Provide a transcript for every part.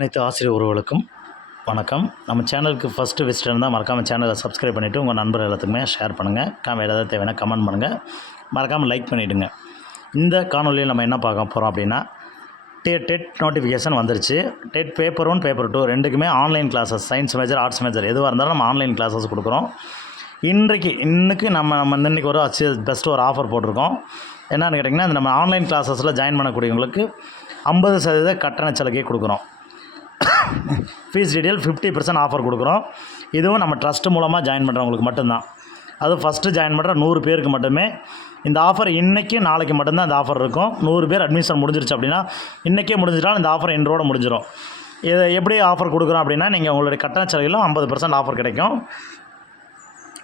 அனைத்து ஆசிரியர் உறவுகளுக்கும் வணக்கம். நம்ம சேனலுக்கு ஃபஸ்ட்டு விசிட்டர் இருந்தால் மறக்காமல் சேனலை சப்ஸ்கிரைப் பண்ணிவிட்டு உங்கள் நண்பர் எல்லாத்துக்குமே ஷேர் பண்ணுங்கள். ஏதாவது தேவையான கமெண்ட் பண்ணுங்கள். மறக்காமல் லைக் பண்ணிவிடுங்க. இந்த காணொலியில் நம்ம என்ன பார்க்க போகிறோம் அப்படின்னா, டெட் நோட்டிஃபிகேஷன் வந்துருச்சு. டெட் பேப்பர் 1 பேப்பர் 2 ரெண்டுக்குமே online classes, science major arts major எதுவாக இருந்தாலும் நம்ம ஆன்லைன் கிளாஸஸ் கொடுக்குறோம். இன்றைக்கு நம்ம இன்றைக்கி ஒரு பெஸ்ட்டு ஒரு ஆஃபர் போட்டிருக்கோம். என்னென்னு கேட்டிங்கன்னா, இந்த நம்ம ஆன்லைன் கிளாஸஸில் ஜாயின் பண்ணக்கூடியவங்களுக்கு 50% கட்டண சலுகை கொடுக்குறோம். ஃபீஸ் டீட்டெயில் 50% ஆஃபர் கொடுக்குறோம். இதுவும் நம்ம ட்ரஸ்ட் மூலமாக ஜாயின் பண்ணுறவங்களுக்கு மட்டும்தான். அது ஃபஸ்ட்டு ஜாயின் பண்ணுற 100 பேருக்கு மட்டுமே இந்த ஆஃபர். இன்றைக்கி நாளைக்கு மட்டும்தான் இந்த ஆஃபர் இருக்கும். 100 பேர் அட்மிஷன் முடிஞ்சிருச்சு அப்படின்னா, இன்றைக்கே முடிஞ்சிட்டாலும் இந்த ஆஃபர் இன்றோடு முடிஞ்சிடும். இதை எப்படி ஆஃபர் கொடுக்குறோம் அப்படின்னா, நீங்கள் உங்களுடைய கட்டண சலுகையிலும் 50% ஆஃபர் கிடைக்கும்.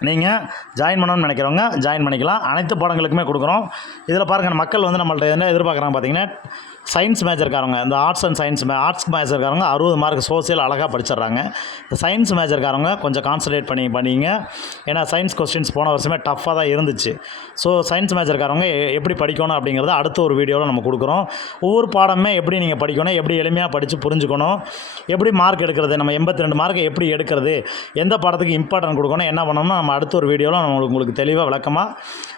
நீங்கள் ஜாயின் பண்ணணும்னு நினைக்கிறவங்க ஜாயின் பண்ணிக்கலாம். அனைத்து பாடங்களுக்குமே கொடுக்குறோம். இதில் பாருங்கள், மக்கள் வந்து நம்மள்ட்ட என்ன எதிர்பார்க்குறாங்க பார்த்தீங்கன்னா, சயின்ஸ் மேஜர்காரங்க, இந்த ஆர்ட்ஸ் மேஜர்காரங்க 60 மார்க் சோசியல் அழகாக படிச்சிடுறாங்க. இந்த சயின்ஸ் மேஜர்காரங்க கொஞ்சம் கான்சன்ட்ரேட் பண்ணிங்க. ஏன்னா சயின்ஸ் கொஸ்டின்ஸ் போன வருஷமே டஃப்பாக தான் இருந்துச்சு. ஸோ சயின்ஸ் மேஜர்காரங்க எப்படி படிக்கணும் அப்படிங்கிறத அடுத்த ஒரு வீடியோவில் நம்ம கொடுக்குறோம். ஒவ்வொரு பாடமே எப்படி நீங்கள் படிக்கணும், எப்படி எளிமையாக படித்து புரிஞ்சுக்கணும், எப்படி மார்க் எடுக்கிறது, நம்ம 82 மார்க்கை எப்படி எடுக்கிறது, எந்த பாடத்துக்கு இம்பார்ட்டன்ட் கொடுக்கணும், என்ன பண்ணணும்னா நம்ம அடுத்த ஒரு வீடியோவில் நம்ம உங்களுக்கு தெளிவாக விளக்கமாக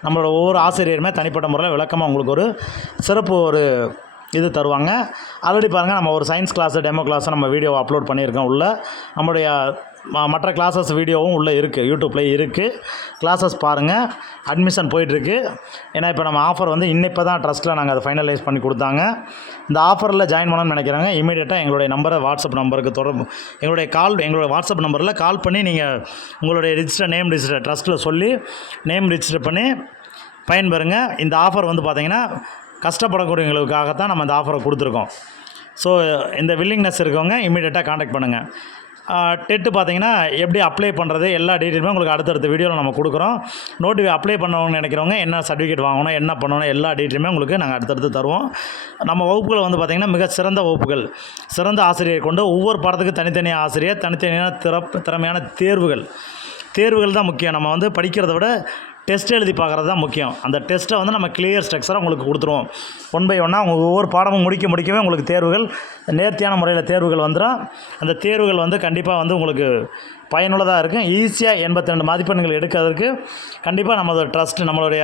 நம்மளோட ஒவ்வொரு ஆசிரியருமே தனிப்பட்ட முறையில் விளக்கமாக உங்களுக்கு ஒரு சிறப்பு ஒரு இது தருவாங்க. ஆல்ரெடி பாருங்கள், நம்ம ஒரு சயின்ஸ் கிளாஸு டெமோ கிளாஸை நம்ம வீடியோ அப்லோட் பண்ணியிருக்கோம். உள்ள நம்முடைய மற்ற கிளாஸஸ் வீடியோவும் உள்ளே இருக்குது, யூடியூப்லேயே இருக்குது. கிளாஸஸ் பாருங்கள். அட்மிஷன் போயிட்டுருக்கு. ஏன்னா இப்போ நம்ம ஆஃபர் வந்து இப்போ தான் ட்ரஸ்ட்டில் நாங்கள் அதை ஃபைனலைஸ் பண்ணி கொடுத்தாங்க. இந்த ஆஃபரில் ஜாயின் பண்ணணும்னு நினைக்கிறாங்க. இமீடியட்டாக எங்களுடைய நம்பரை வாட்ஸ்அப் நம்பருக்கு தொடர்பு, எங்களுடைய வாட்ஸ்அப் நம்பரில் கால் பண்ணி நீங்கள் உங்களுடைய நேம் ரிஜிஸ்டர் ட்ரஸ்ட்டில் சொல்லி நேம் ரிஜிஸ்டர் பண்ணி பயன்பெறுங்க. இந்த ஆஃபர் வந்து பார்த்திங்கன்னா, கஷ்டப்படக்கூடியவங்களுக்காகத்தான் நம்ம இந்த ஆஃபரை கொடுத்துருக்கோம். ஸோ இந்த வில்லிங்னஸ் இருக்கவங்க இமீடியட்டாக காண்டாக்ட் பண்ணுங்கள். டெட்டு பார்த்தீங்கன்னா எப்படி அப்ளை பண்ணுறது எல்லா டீட்டெயிலுமே உங்களுக்கு அடுத்தடுத்த வீடியோவில் நம்ம கொடுக்குறோம். அப்ளை பண்ணவங்க நினைக்கிறவங்க என்ன சர்டிஃபிகேட் வாங்கணும், என்ன பண்ணணும், எல்லா டீட்டெயிலுமே உங்களுக்கு நாங்கள் அடுத்தடுத்து தருவோம். நம்ம வகுப்புகள் வந்து பார்த்திங்கன்னா மிக சிறந்த வகுப்புகள், சிறந்த ஆசிரியர் கொண்டு ஒவ்வொரு பாடத்துக்கும் தனித்தனியாக ஆசிரியர், தனித்தனியான திறமையான தேர்வுகள் தான் முக்கியம். நம்ம வந்து படிக்கிறத விட டெஸ்ட் எழுதி பார்க்குறது தான் முக்கியம். அந்த டெஸ்ட்டை வந்து நம்ம கிளியர் ஸ்ட்ரக்சராக உங்களுக்கு கொடுத்துருவோம். 1 by 1 அவங்க ஒவ்வொரு பாடமும் முடிக்கவே உங்களுக்கு தேர்வுகள், நேர்த்தியான முறையில் தேர்வுகள் வந்துடும். அந்த தேர்வுகள் வந்து கண்டிப்பாக வந்து உங்களுக்கு பயனுள்ளதாக இருக்கும். ஈஸியாக 82 மதிப்பெண்கள் எடுக்கிறதுக்கு கண்டிப்பாக நம்மளோட ட்ரஸ்ட், நம்மளுடைய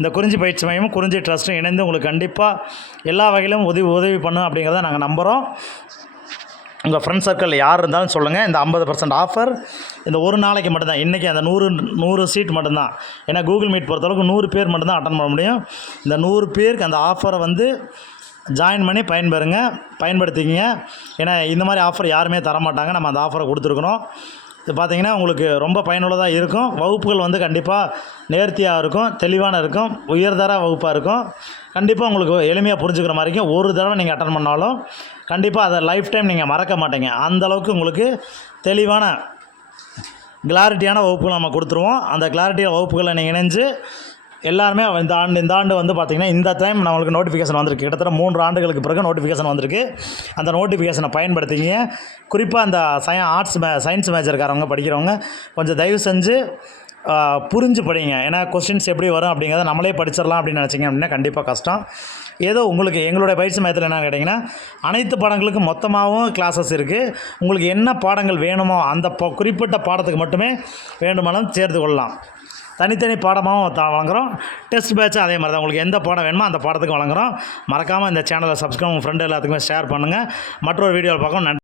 இந்த குறிஞ்சி பயிற்சி மையமும் குறிஞ்சி ட்ரஸ்ட்டும் இணைந்து உங்களுக்கு கண்டிப்பாக எல்லா வகையிலும் உதவி பண்ணும் அப்படிங்கிறத நாங்கள் நம்புகிறோம். உங்கள் ஃப்ரெண்ட் சர்க்கிள் யார் இருந்தாலும் சொல்லுங்கள். இந்த 50% ஆஃபர் இந்த ஒரு நாளைக்கு மட்டும்தான். இன்றைக்கி அந்த 100 சீட் மட்டும்தான். ஏன்னா கூகுள் மீட் பொறுத்தளவுக்கு 100 பேர் மட்டும்தான் அட்டன் பண்ண முடியும். இந்த 100 பேருக்கு அந்த ஆஃபரை வந்து ஜாயின் பண்ணி பயன்படுத்திக்கிங்க. ஏன்னா இந்த மாதிரி ஆஃபர் யாருமே தரமாட்டாங்க. நம்ம அந்த ஆஃபரை கொடுத்துருக்குறோம். இது பார்த்திங்கன்னா உங்களுக்கு ரொம்ப பயனுள்ளதாக இருக்கும். வகுப்புகள் வந்து கண்டிப்பாக நேர்த்தியாக இருக்கும், தெளிவான இருக்கும், உயர்தர வகுப்பாக இருக்கும். கண்டிப்பாக உங்களுக்கு எளிமையாக புரிஞ்சுக்கிற மாதிரி இருக்கும். ஒரு தடவை நீங்கள் அட்டன் பண்ணாலும் கண்டிப்பாக அதை லைஃப் டைம் நீங்கள் மறக்க மாட்டீங்க. அந்தளவுக்கு உங்களுக்கு தெளிவான கிளாரிட்டியான வகுப்புகள் நம்ம கொடுத்துருவோம். அந்த கிளாரிட்டியான வகுப்புகளை நீங்கள் இணைஞ்சு எல்லாருமே இந்த ஆண்டு வந்து பார்த்திங்கன்னா, இந்த டைம் நம்மளுக்கு நோட்டிஃபிகேஷன் வந்திருக்கு. கிட்டத்தட்ட 3 ஆண்டுகளுக்கு பிறகு நோட்டிஃபிகேஷன் வந்திருக்கு. அந்த நோட்டிஃபிகேஷனை பயன்படுத்திங்க. குறிப்பாக அந்த சயின்ஸ் மேஜர்காரவங்க படிக்கிறவங்க கொஞ்சம் தயவு செஞ்சு புரிஞ்சு படிங்க. ஏன்னா கொஸ்டின்ஸ் எப்படி வரும் அப்படிங்கிறத நம்மளே படிச்சிடலாம் அப்படின்னு நினச்சிங்க அப்படின்னா கண்டிப்பாக கஷ்டம். ஏதோ உங்களுக்கு எங்களுடைய பயிற்சி மையத்தில் என்ன கேட்டிங்கன்னா, அனைத்து பாடங்களுக்கும் மொத்தமாகவும் கிளாஸஸ் இருக்குது. உங்களுக்கு என்ன பாடங்கள் வேணுமோ அந்த குறிப்பிட்ட பாடத்துக்கு மட்டுமே வேண்டுமானாலும் சேர்த்து கொள்ளலாம். தனித்தனி பாடமாகவும் வழங்குகிறோம். டெஸ்ட் பேட்சும் அதே மாதிரி தான். உங்களுக்கு எந்த பாடம் வேணுமோ அந்த பாடத்துக்கு வழங்குகிறோம். மறக்காமல் இந்த சேனலை சப்ஸ்கிரைப், உங்கள் ஃப்ரெண்டு எல்லாத்துக்குமே ஷேர் பண்ணுங்கள். மற்றொரு வீடியோவில் பார்க்கணும். நன்றி.